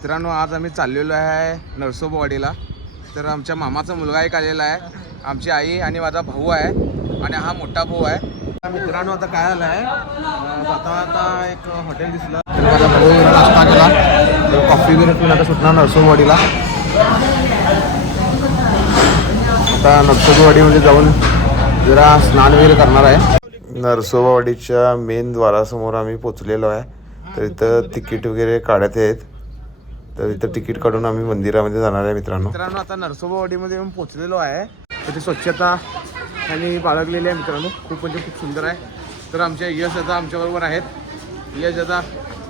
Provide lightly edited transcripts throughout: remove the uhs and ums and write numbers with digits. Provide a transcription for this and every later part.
मित्रांनो, आज आम्ही चाललेलो आहे नरसोबावाडीला. तर आमच्या मामाचा मुलगा एक आलेला आहे, आमची आई आणि माझा भाऊ आहे आणि हा मोठा भाऊ आहे. मित्रांनो, आता काय आलं आहे, आता एक हॉटेल दिसलं तर माझा भाऊ नाश्ता केला, कॉफी वगैरे पिऊन आता सुटणार नरसोबावाडीला. आता नरसोबावाडीमध्ये जाऊन जरा स्नान वगैरे करणार आहे. नरसोबावाडीच्या मेन द्वारासमोर आम्ही पोचलेलो आहे. तर इथं तिकीट वगैरे काढत आहेत. तर इथं तिकीट काढून आम्ही मंदिरामध्ये जाणार आहे. मित्रांनो आता नरसोबावाडीमध्ये येऊन पोचलेलो आहे. तिथे स्वच्छता आणि बाळगलेली आहे. मित्रांनो खूप सुंदर आहे. तर आमच्या यश दादा आमच्याबरोबर आहेत. यश दादा,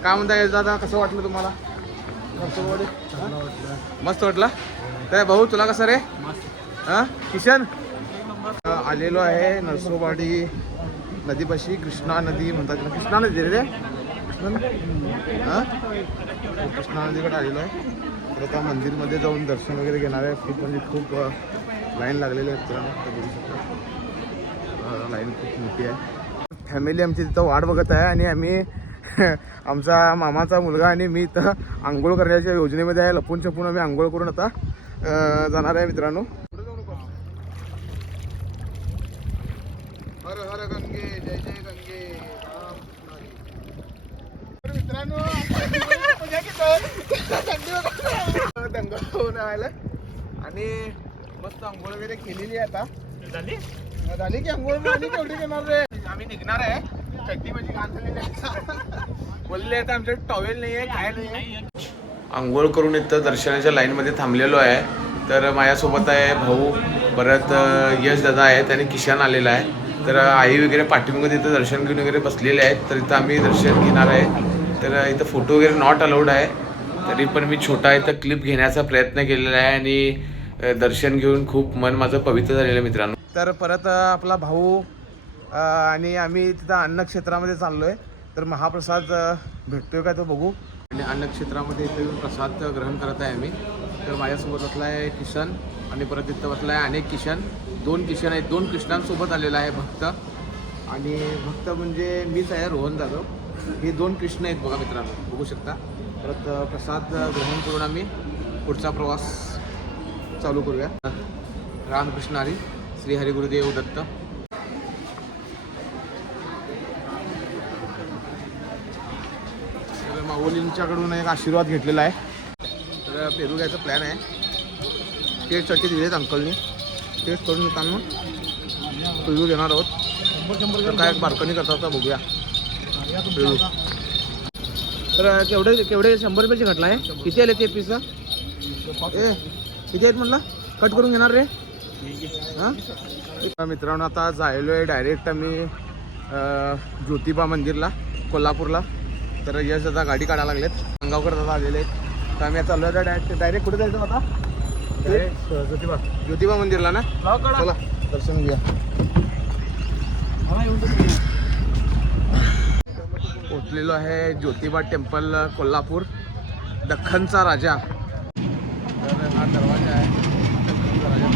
काय म्हणता यश दादा, कसं वाटलं तुम्हाला नरसोबावाडी? मस्त वाटलं. तर भाऊ तुला कसं रे? हां किशन, आलेलो आहे नरसोबावाडी नदीपाशी. कृष्णा नदी म्हणतात, कृष्णा नदी रे, कृष्णा नदीकडे आलेलो आहे. तर आता मंदिरमध्ये जाऊन दर्शन वगैरे घेणार आहे. खूप लाईन लागलेली आहे. मित्रांनो बघू शकता, लाईन खूप मोठी आहे. फॅमिली आमची तिथं वाट बघत आहे आणि आम्ही आमचा मामाचा मुलगा आणि मी इथं आंघोळ करण्याच्या योजनेमध्ये आहे. लपून छपून आम्ही आंघोळ करून आता जाणार आहे. मित्रांनो, हर हर गंगे, जय जय गंगे. मित्रांनो दंगा होऊन आला आणि मस्त आंघोळ वगैरे केलेली आहे. आता झाली की आंघोळ केवढी घेणार रे? आम्ही निघणार आहे. चड्डी माझी घाण झालेली आहे. बोलले आता आमच्या टॉवेल नाही आहे, काय नाही आहे. आंघोळ करून इथं दर्शनाच्या लाईनमध्ये थांबलेलो आहे. तर माझ्यासोबत आहे भाऊ, परत यश दादा आहेत आणि किशन आलेला आहे. तर आई वगैरे पाठीमध्ये इथं दर्शन घेऊन वगैरे बसलेले आहेत. तर इथं आम्ही दर्शन घेणार आहे. तर इथं फोटो वगैरे नॉट अलाउड आहे. तरी पण मी छोटा इथं क्लिप घेण्याचा प्रयत्न केलेला आहे आणि दर्शन घेऊन खूप मन माझं पवित्र झालेलं आहे. मित्रांनो, तर परत आपला भाऊ आणि आम्ही तिथं अन्नक्षेत्रामध्ये चाललो आहे. तर महाप्रसाद भेटतोय का तो बघू. आणि अन्नक्षेत्रामध्ये इथं येऊन प्रसाद ग्रहण करत आहे आम्ही. तर माझ्यासोबत बसला आहे किशन आणि परत इथं बसला आहे अनेक किशन. 2 किशन आहेत, 2 कृष्णांसोबत आलेला आहे भक्त. आणि भक्त म्हणजे मीच आहे, रोहन जाधव. हे 2 कृष्ण आहेत बघा मित्रांनो, बघू शकता. परत प्रसाद ग्रहण करून आम्ही पुढचा प्रवास चालू करूया. रामकृष्ण हरी, श्री हरी गुरुदेव दत्त. तर माऊलींच्याकडून एक आशीर्वाद घेतलेला आहे. तर पेरू घ्यायचा प्लॅन आहे. टेस्ट साठी दिलेत अंकलनी. टेस्ट करून येताना पेरू घेणार आहोत. तर काय बारकानी करता होता बघूया पेरू. तर केवढे 100 रुपयाची घटला आहे. किती आले ते पीस? किती आहेत म्हटलं? कट करून घेणार रे. हां मित्रांनो, आता जायलो आहे डायरेक्ट आम्ही ज्योतिबा मंदिरला, कोल्हापूरला. तर यश दादा गाडी काढायला लागलेत, अंगावकर दादा आलेले आहेत. तर आम्ही चाललो आहे डायरेक्ट कुठे जायचं आता? ज्योतिबा मंदिरला ना. चला दर्शन घेऊया. पोचलेलो आहे ज्योतिबा टेम्पल, कोल्हापूर, दख्खनचा राजा. तर हा दरवाजा आहे दख्खनचा राजा.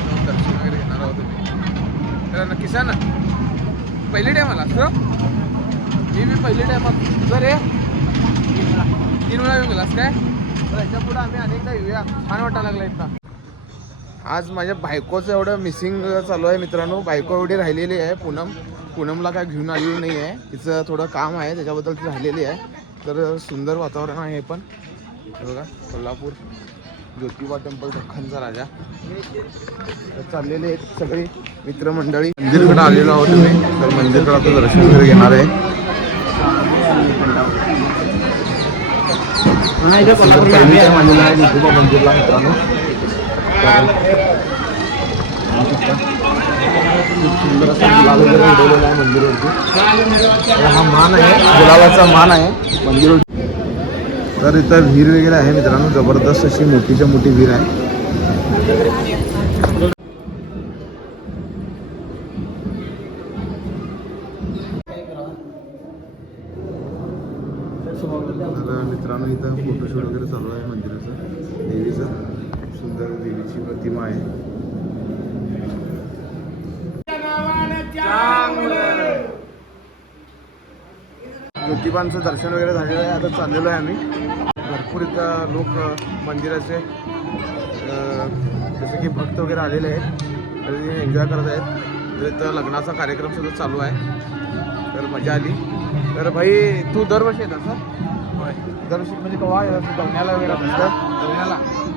जाऊन दर्शन वगैरे घेणार आहोत तुम्ही. तर नक्कीच आहे ना, पहिली टाईम आला सर. मी पहिली टाईम सर हे 3 वेळा येऊन गेलास काय? तर ह्याच्या पुढं आम्ही अनेकदा येऊया. छान वाटायला लागलं इथं. आज माझ्या बायकोचं एवढं मिसिंग चालू आहे. मित्रांनो, बायको एवढी राहिलेली आहे. पूनमला काय घेऊन आलेली नाही आहे. तिचं थोडं काम आहे, त्याच्याबद्दल ती राहिलेली आहे. तर सुंदर वातावरण आहे हे पण बघा. कोल्हापूर ज्योतिबा टेम्पल, दख्खनचा राजा. चाललेले आहेत सगळी मित्रमंडळी. मंदिरकडे आलेलो आहोत तुम्ही. तर मंदिरकडे आता दर्शन वगैरे घेणार आहे. ज्योतिबा मंदिरला मित्रांनो. सुंदर असा गुलाल वगैरे उडवलेला आहे मंदिरवरती. हा मान आहे, गुलाबाचा मान आहे मंदिरवरती. तर इथं विहीर वगैरे आहे मित्रांनो, जबरदस्त अशी मोठीच्या मोठी विहीर आहे. तर मित्रांनो, इथं फोटोशूट वगैरे चालू आहे मंदिराचं, देवीचं. सुंदर देवीची प्रतिमा आहे. ज्योतिबांचं दर्शन वगैरे झालेलं आहे. आता चाललेलो आहे आम्ही. भरपूर इथं लोक मंदिराचे जसं की भक्त वगैरे आलेले आहेत आणि एन्जॉय करत आहेत. तर इथं लग्नाचा कार्यक्रम सुद्धा चालू आहे. तर मजा आली. तर भाई तू दरवर्षी येत असं दरवर्षी म्हणजे केव्हा दवण्याला वगैरे दवण्याला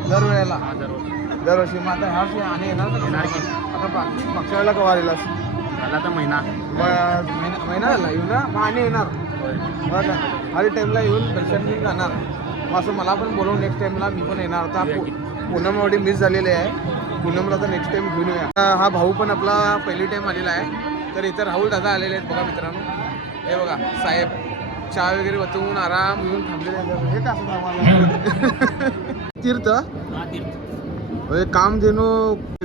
दरवेळेला दरवर्षी मग आता ह्या वर्षी आणि येणार की आता मागच्या वेळेला केव्हा आलेलास झाला तर महिना महिना झाला येऊन ना मग आणि येणार बघा हर टाईमला येऊन दर्शन घेऊन जाणार. मग असं मला पण बोलवून नेक्स्ट टाईमला मी पण येणार. आता पूनम एवढी मिस झालेली आहे. पूनमला तर नेक्स्ट टाईम घेऊन येऊया. हा भाऊ पण आपला पहिली टाईम आलेला आहे. तर इथं राहुल दादा आलेले आहेत बघा मित्रांनो. हे बघा साहेब चहा वगैरे बतवून आराम येऊन थांबलेले आहेत. हे कसं थांबवायला तीर्थ म्हणजे काम देणू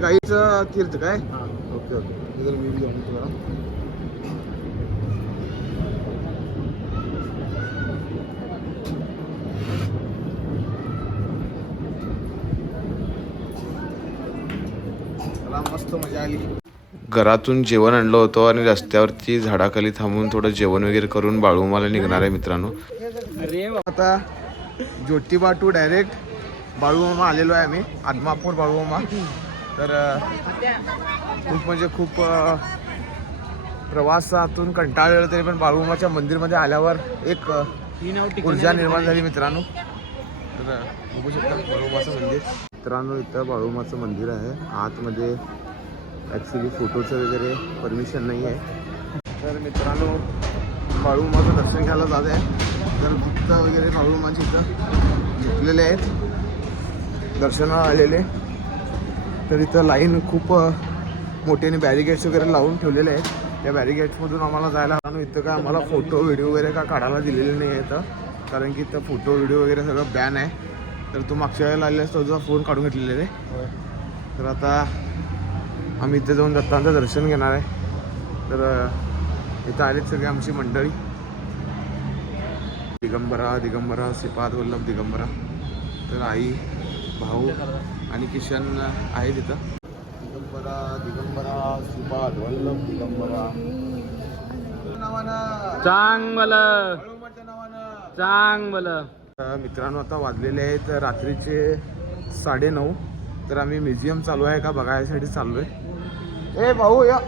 गाईचं तीर्थ काय ओके ओके जर मी जाऊन तुम्हाला मस्त मजा आली. घरातून जेवण आणलं होतं आणि रस्त्यावरती झाडाखाली थांबून थोडं जेवण वगैरे करून बाळूमाला निघणार आहे मित्रांनो. आता ज्योतिबा टू डायरेक्ट बाळूमामा आलेलो आहे आम्ही. आदमापूर बाळूमामा. तर खूप म्हणजे खूप प्रवासातून कंटाळलेलं तरी पण बाळूमामाच्या मंदिरमध्ये आल्यावर एक ऊर्जा निर्माण झाली मित्रांनो. तर बघू शकता बाळूमाचं मंदिर मित्रांनो. इथं बाळूमाचं मंदिर आहे. आतमध्ये ॲक्च्युली फोटोचं वगैरे परमिशन नाही आहे. तर मित्रांनो बाळूमाचं दर्शन घ्यायला जात आहे. तर भक्त वगैरे बाळूमाची इथं झुकलेले आहेत दर्शनाला आलेले. तर इथं लाईन खूप मोठ्याने बॅरिगेट्स वगैरे लावून ठेवलेले आहेत. त्या बॅरिगेट्समधून आम्हाला जायला इथं काय आम्हाला फोटो व्हिडिओ वगैरे काय काढायला दिलेले नाही आहे इथं. कारण की इथं फोटो व्हिडिओ वगैरे सगळं बॅन आहे. तर तू मागच्या वेळेला आलेस तर तुझा फोन काढून घेतलेले. तर आता आम्ही इथे जाऊन दत्तांचं दर्शन घेणार आहे. तर इथं आलेत सगळे आमची मंडळी. दिगंबरा दिगंबरा श्रीपाद वल्लभ दिगंबरा. तर आई भाऊ आणि किशन आहे तिथं. दिगंबरा दिगंबरा श्रीपाद वल्लभ दिगंबरा चांगलं चांगलं. मित्रांनो आता वाजलेले आहेत रात्रीचे 9:30. तर आम्ही म्युझियम चालू आहे का बघायसाठी चाललो आहे. ए भाऊ या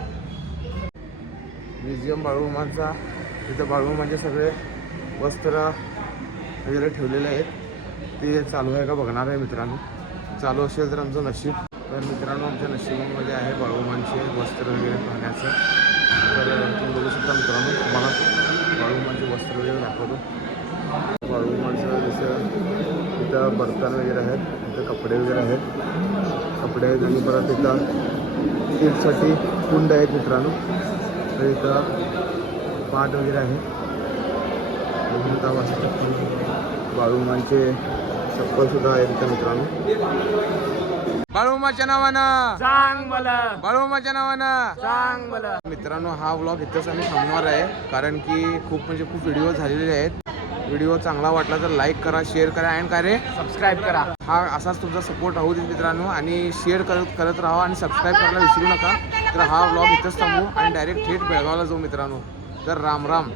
म्युझियम बाळूमामाचा. तिथं बाळूमामाचे सगळे वस्त्र वगैरे ठेवलेले आहेत. ते चालू आहे का बघणार आहे मित्रांनो. चालू असेल तर आमचं नशीब. तर मित्रांनो आमच्या नशिबामध्ये आहे बाळूमामाचे वस्त्र वगैरे पाहण्याचं. तर तुम्ही बघू शकता मित्रांनो तुम्हाला बाळूमामाचे वस्त्र वगैरे दाखवतो. बाळूमामाचं जसं इथं बर्तन वगैरे आहेत. इथं कपडे वगैरे आहेत. कपडे आहेत आणि परत इथं स्टीलसाठी कुंड आहेत मित्रांनो. तर इथं पाट वगैरे आहे. बाळूमामाचे चप्पलसुद्धा आहेत इथं मित्रांनो. बाळूमामाच्या नावानं चांगलं बाळूमामाच्या नावानं चांगलं. मित्रांनो हा व्लॉग इथंच आम्ही थांबणार आहे. कारण की खूप म्हणजे खूप व्हिडिओ झालेले आहेत. व्हिडिओ चांगला वाटला तर लाईक करा शेअर करा आणि काय रे सबस्क्राईब करा. हा असाच तुमचा सपोर्ट राहू दे मित्रांनो. आणि शेअर करत राहा आणि सबस्क्राईब करायला विसरू नका. तर हा व्लॉग इथंच थांबू आणि डायरेक्ट थेट बेळगावला जाऊ मित्रांनो. तर राम राम.